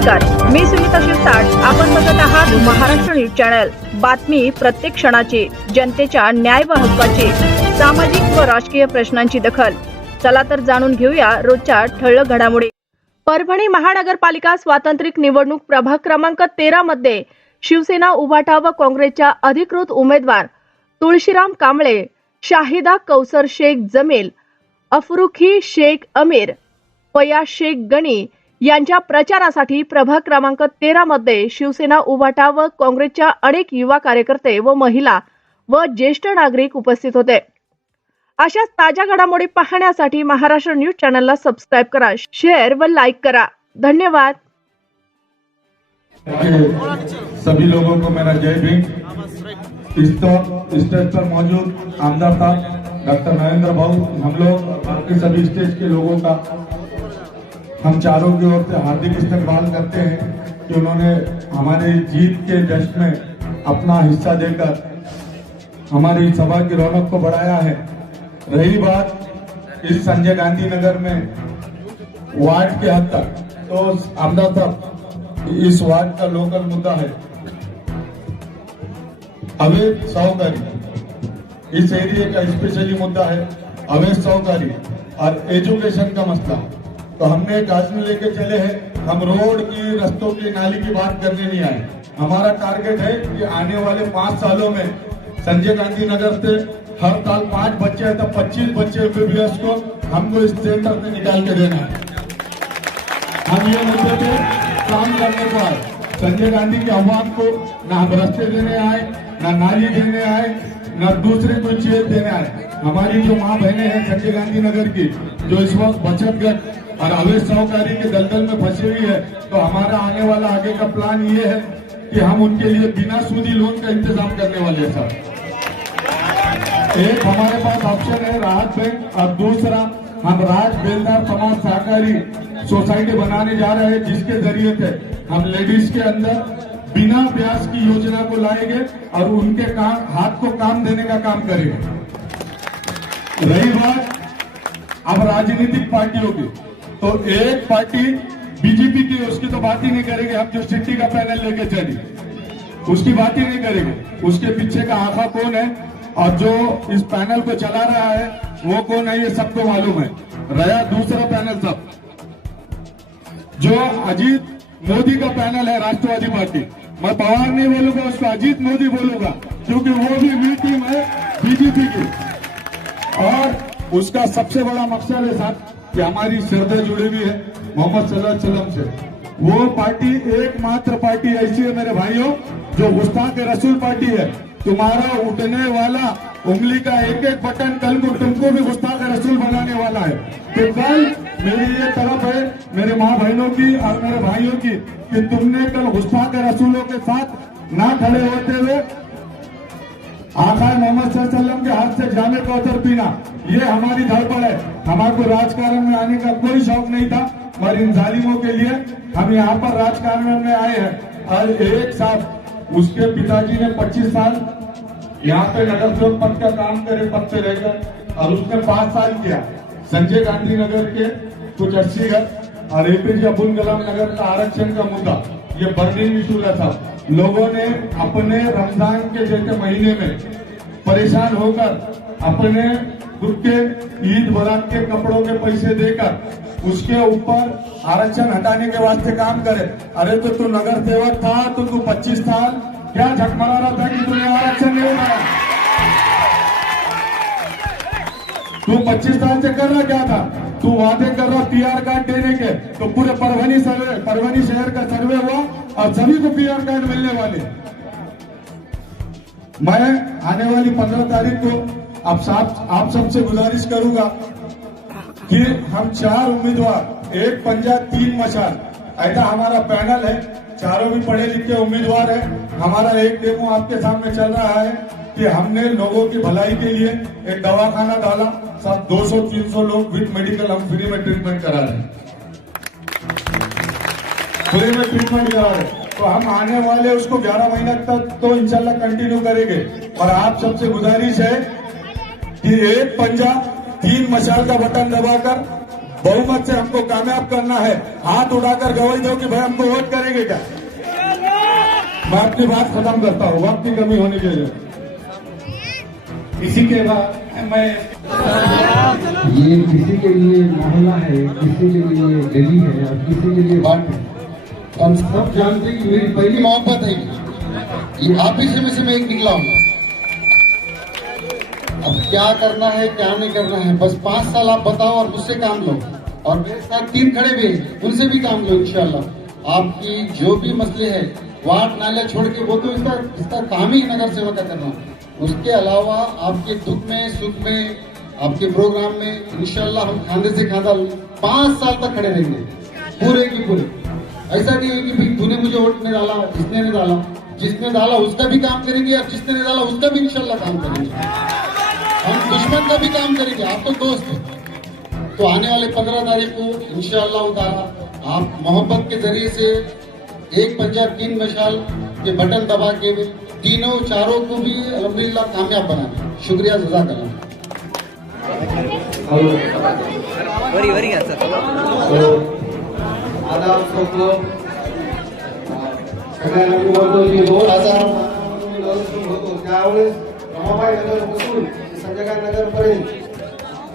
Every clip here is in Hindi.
नमस्कार, मी सुनीता शिरसाट. आपण बघत आहात महाराष्ट्र न्यूज चॅनल. बातमी प्रत्येक क्षणाची, जनतेच्या न्याय व हक्काची, सामाजिक व राजकीय प्रश्नांची दखल. चला तर जाणून घेऊया रोजच्या ठळक घडामोडी. परभणी महानगरपालिका स्वातंत्र्य निवडणूक प्रभाग क्रमांक 13 मध्ये शिवसेना उभाटा व काँग्रेसच्या अधिकृत उमेदवार तुळशीराम कांबळे, शाहिदा कौसर शेख जमील, अफरुखी शेख अमीर, फयाज शेख गणी यांच्या प्रचारासाठी प्रभाग क्रमांक 13 मध्ये शिवसेना उभाटा व काँग्रेसच्या अनेक युवा कार्यकर्ते व महिला व ज्येष्ठ नागरिक उपस्थित होते. अशाच ताज्या घडामोडी पाहण्यासाठी महाराष्ट्र न्यूज चॅनलला सबस्क्राइब करा, शेअर व लाईक करा. धन्यवाद. सभी लोगों को मेरा जय भीम. इस स्टेज पर मौजूद आमदार साहब डॉक्टर नरेंद्र भाऊ, हम लोग बाकी सभी स्टेज के लोगों का हम चारों की ओर से हार्दिक इस्तकबाल करते हैं कि उन्होंने हमारी जीत के जश्न में अपना हिस्सा देकर हमारी सभा की रौनक को बढ़ाया है. रही बात इस संजय गांधी नगर में वार्ड के हद तक, तो आमदार साहब इस वार्ड का लोकल मुद्दा है अवैध साहूकारी. इस एरिया का स्पेशली मुद्दा है अवैध साहूकारी और एजुकेशन का मसला. तो हमने एक आदमी लेके चले हैं. हम रोड की, रस्तों की, नाली की बात करने नहीं आए. हमारा टारगेट है कि आने वाले 5 सालों में संजय गांधी नगर से हर साल 5 बच्चे है तो 25 बच्चे एमबीबीएस को हमको इस सेंटर से निकाल के देना है. हम ये मुद्दे पे काम करने को आए. संजय गांधी के आह्वान को ना हम रास्ते देने आए, ना नाली देने आए, ना दूसरे कोई चीज देने आए. हमारी जो माँ बहनें हैं संजय गांधी नगर की, जो इस वक्त बचत गट और अवैध साहूकारी के दलदल में फंसी हुई है, तो हमारा आने वाला आगे का प्लान ये है कि हम उनके लिए बिना सूदी लोन का इंतजाम करने वाले हैं. सर, एक हमारे पास ऑप्शन है राहत बैंक और दूसरा हम राज बेलदार समाज सहकारी सोसाइटी बनाने जा रहे हैं, जिसके जरिए से हम लेडीज के अंदर बिना ब्याज की योजना को लाएंगे और उनके हाथ को काम देने का काम करेंगे. रही बात अब राजनीतिक पार्टियों की, तो एक पार्टी बीजेपी की, उसकी तो बात ही नहीं करेंगे. हम जो सिटी का पैनल लेके चली उसकी बात ही नहीं करेंगे. उसके पीछे का आंखा कौन है और जो इस पैनल को चला रहा है वो कौन है, ये सबको मालूम है. रहा दूसरा पैनल, सब जो अजीत मोदी का पैनल है राष्ट्रवादी पार्टी, मैं पवार नहीं बोलूंगा, उसको अजीत मोदी बोलूंगा, क्योंकि वो भी बी टीम है बीजेपी की. और उसका सबसे बड़ा मकसद है साथ कि हमारी श्रद्धा जुड़ी हुई है मोहम्मद सल्लल्लाहु अलैहि वसल्लम से. वो पार्टी एकमात्र पार्टी ऐसी है मेरे भाइयों जो गुस्ताख रसूल पार्टी है. तुम्हारा उठने वाला उंगली का एक एक बटन कल को तुमको भी गुस्ताख रसूल बनाने वाला है. तो कल मेरी ये तरफ है मेरे माँ बहनों की और मेरे भाइयों की कि तुमने कल गुस्ताख रसूलों के साथ ना खड़े होते हुए आका मोहम्मद सल्लल्लाहु अलैहि वसल्लम के हाथ से जामे कौसर पीना, ये हमारी धड़पड़ है. हमारे राजकारण में आने का कोई शौक नहीं था, मगर इन जालिमों के लिए हम यहाँ पर राजकारण में आए हैं. और एक साथ उसके पिताजी ने 25 साल यहाँ पे नगर सेवक पद का काम करे, पद पे रहकर, और उसने 5 साल किया. संजय गांधी नगर के कुछ 80 घर और एपीजे अब्दुल कलाम नगर का आरक्षण का मुद्दा ये बर्निंग इशू था. लोगों ने अपने रमजान के जैसे महीने में परेशान होकर अपने खुद के ईद बरात के कपड़ों के पैसे देकर उसके ऊपर आरक्षण हटाने के वास्ते काम करे. अरे तो तू नगर सेवक था तो तू 25 साल क्या झकमरा रहा था कि तूने आरक्षण नहीं उठाया? तू 25 साल से कर रहा क्या था? तू वादे कर रहा पीआर कार्ड देने के, तो पूरे परभनी शहर का सर्वे हुआ और सभी को पीआर कार्ड मिलने वाले. मैं आने वाली 15 तारीख को आप सबसे गुजारिश करूंगा कि हम 4 उम्मीदवार, एक पंजा 3 मशाल, ऐसा हमारा पैनल है. चारों भी पढ़े लिखे उम्मीदवार है. हमारा एक डेमो आपके सामने चल रहा है कि हमने लोगों की भलाई के लिए एक दवाखाना डाला. सब 200-300 लोग विद मेडिकल हम फ्री में ट्रीटमेंट करा रहे हैं, फ्री में ट्रीटमेंट करा रहे हैं. तो हम आने वाले उसको 11 महीने तक तो इंशाल्लाह कंटिन्यू करेंगे. और आप सबसे गुजारिश है कि एक पंजा 3 मशाल का बटन दबाकर बहुमत से हमको कामयाब करना है। हाथ उठाकर गवाही दो कि भाई हमको वोट करेंगे क्या। मैं अपनी बात खत्म करता हूँ, वक्त की कमी होने की वजह से। इसी के बाद मैं ये किसी के लिए मोहल्ला है, किसी के लिए गली है और किसी के लिए वार्ड है। हम सब जानते हैं कि मेरी पहली मोहब्बत है ये आप ही से मैं एक निकला हूँ। अब क्या करना है क्या नहीं करना है, बस 5 साल आप बताओ और मुझसे काम लो। और मेरे साथ 3 खड़े भी हैं, उनसे भी काम लो इंशाल्लाह। आपकी जो भी मसले है वार्ड नाले छोड़ के वो तो इसका काम ही नगर सेवा का करना। उसके अलावा आपके दुख में सुख में आपके प्रोग्राम में इंशाल्लाह हम खांधे से खांधा 5 साल तक खड़े रहेंगे पूरे की पूरे। ऐसा नहीं है कि भाई तूने मुझे वोट नहीं डाला, जिसने नहीं डाला, जिसने डाला उसका भी काम करेंगे और जिसने नहीं डाला उसका भी इंशाल्लाह काम करेंगे। हम दुश्मन का भी काम करेंगे, आप तो दोस्त हैं। तो आने वाले 15 तारीख को इंशाल्लाह ताला आप मोहब्बत के जरिए से एक पंजाब 3 मशाल के बटन दबा के तीनों चारों को भी अल्हम्दुलिल्लाह कामयाब बनाना। शुक्रिया, जज़ाकल्लाह। आदाब सबको सगळ्यांना मी बोलतो की 2000 होतो त्यावेळेस रमाबाई नगरपासून संजय नगर पर्यंत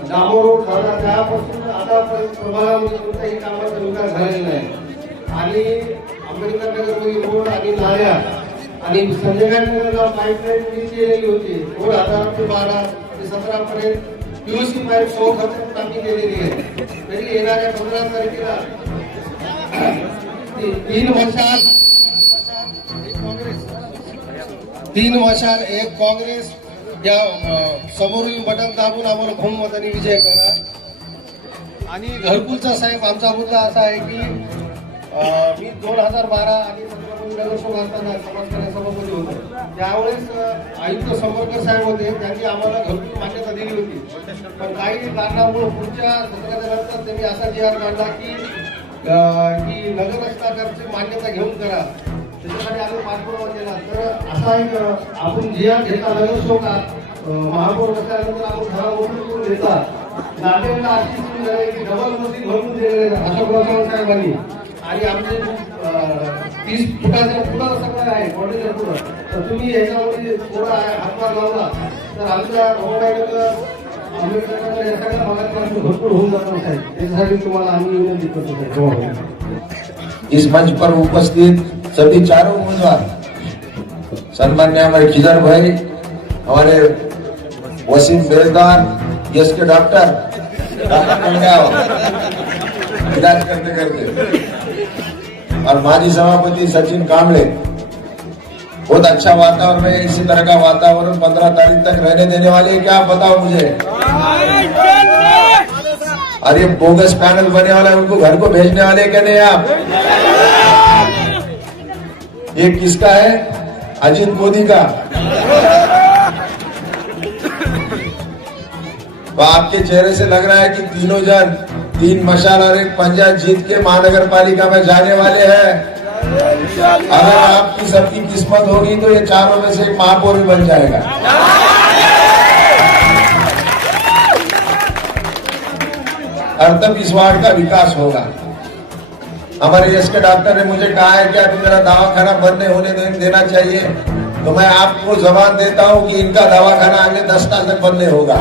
डामोर रोड झाला, त्यापासून आतापर्यंत प्रभागामध्ये कोणत्याही कामाचा विकास झालेला नाही। आणि आंबेडकर नगर रोड आणि नाल्या आणि संजय नगरला पाईपलाईन केलेली होती 2012 ते 17 पर्यंत पीओसी पाईप 100 खर्च आम्ही केलेली आहे। तरी येणाऱ्या 15 तारखेला 3 वर्षात एक काँग्रेस या समोरील बटन दाबून आम्हाला बहुमताने विजय करा। आणि घरकुलचा साहेब आमचा मुद्दा असा आहे की मी 2012 आणि नगरसेवक असताना समाजकार्य सभापती होतो, त्यावेळेस आयुक्त समरकर साहेब होते, त्यांनी आम्हाला घरकुल मान्यता दिली होती। पण काही कारणामुळे पुढच्या सत्राच्या नंतर त्यांनी असा जी.आर. काढला की नगर रस्त्याची मान्यता घेऊन करा। त्याच्यासाठी आम्ही पाठपुरावा केला। तर असा एक आपण जी.आर. घेता नगरसेवकात महापौर रस्त्यानंतर आपण घरामधून देता नागरिकांना अशी सुविधा आहे की डबल मशीन भरून दिलेले अशोक साहेबांनी। आणि आमचे 30 फुटाच्या पुढं सगळं आहे कॉलेजच्या पुढं, तर तुम्ही याच्यामध्ये थोडा हातभार लावला तर आमच्या आंबेडकर या सगळ्या भागात भरपूर होऊन जाणार साहेब। त्याच्यासाठी तुम्हाला आम्ही विनंती करतो। इस मंच पर उपस्थित सभी चारों उम्मीदवार सम्मान्य हमारे खिजर भाई, हमारे वसीम बेलदार, यस के डॉक्टर इलाज करते और माजी सभापति सचिन कामले, बहुत अच्छा वातावरण है। इसी तरह का वातावरण 15 तारीख तक रहने देने वाले क्या आप बताओ मुझे। और ये बोगस पैनल बने वाला है, उनको घर को भेजने वाले क्या नहीं आप। ये किसका है? अजीत मोदी का। तो आपके चेहरे से लग रहा है कि तीनों जन 3 मशाल और एक पंजा जीत के महानगर पालिका में जाने वाले हैं। अगर आपकी सबकी किस्मत होगी तो ये चारों में से एक महापौर भी बन जाएगा। और तब इस वार्ड का विकास होगा। हमारे यश के डॉक्टर ने मुझे कहा है कि अभी मेरा दवाखाना बंद नहीं होने देना चाहिए, तो मैं आपको जबान देता हूं कि इनका दवाखाना अगले 10 साल तक बंद नहीं होगा।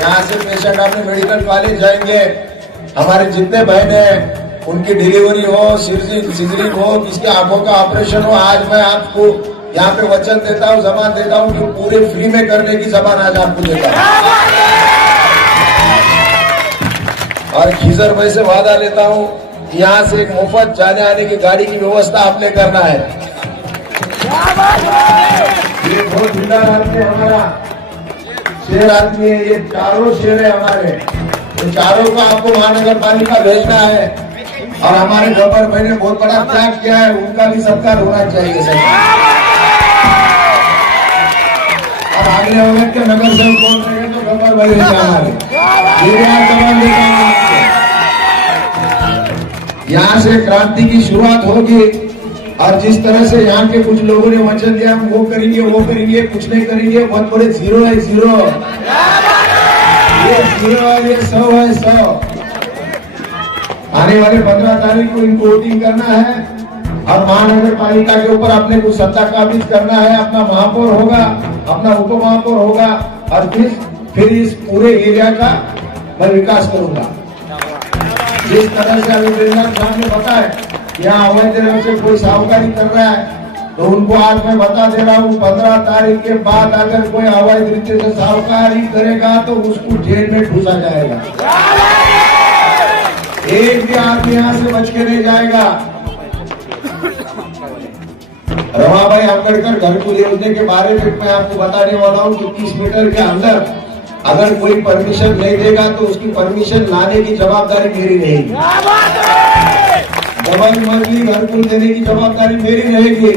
यहाँ से पेशेंट अपने मेडिकल कॉलेज जाएंगे, हमारे जितने बहन हैं उनकी डिलीवरी हो, सिजरिंग हो, किसकी आंखों का ऑपरेशन हो, आज मैं आपको यहाँ पे वचन देता हूँ, जबान देता हूँ कि पूरे फ्री में करने की जबान आज आपको देता हूँ। और खिजर भाई से वादा लेता हूँ यहाँ से एक मुफ्त जाने आने की गाड़ी की व्यवस्था आपने करना है। ये बहुत जिंदा आदमी हमारा शेर आदमी है, ये चारों शेर है हमारे, तो चारों को आपको महानगर पालिका भेजना है। और हमारे गब्बर भाई ने बहुत बड़ा त्याग किया है, उनका भी सत्कार होना चाहिए सर। और अगले वक्त के नगर सेवक बोल रहे हैं तो गब्बर भाई हमारे यहाँ से क्रांति की शुरुआत होगी। और जिस तरह से यहाँ के कुछ लोगों ने वचन दिया हम वो करेंगे, कुछ नहीं करेंगे, बहुत बड़े जीरो है जीरो। ये 0 है, ये 100 है, 100। आने वाले 15 तारीख को इनको वोटिंग करना है और महानगर पालिका के ऊपर अपने को सत्ता काबिज करना है। अपना महापौर होगा, अपना उप महापौर होगा और फिर इस पूरे एरिया का मैं विकास करूंगा। जिस तरह से अभी बिरनाथ साहब ने बताया यहाँ अवैध रूप से कोई साहूकारी कर रहा है, तो उनको आज मैं बता दे रहा हूँ 15 तारीख के बाद अगर कोई अवैध रीति से साहूकारी करेगा तो उसको जेल में ठूसा जाएगा। एक भी आदमी यहाँ से बच के नहीं जाएगा। रमाबाई अम्बेडकर घरकुल योजना के बारे में मैं आपको बताने वाला हूँ कि 30 मीटर के अंदर अगर कोई परमिशन नहीं देगा तो उसकी परमिशन लाने की जवाबदारी मेरी रहेगी। डबल मंजिली घरकुल देने की जवाबदारी मेरी रहेगी,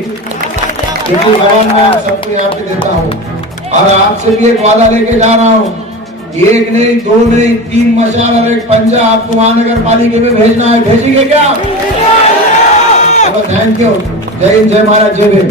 क्योंकि जवाब मैं आप सबको यहाँ पे देता हूँ। और आपसे भी एक वादा लेके जा रहा हूँ, एक नहीं, 2 नहीं, 3 मशाल और एक पंजा आपको महानगर पालिका में भेजना है। भेजेंगे क्या? Thank you. जय हिंद, जय महाराज, जय भीम।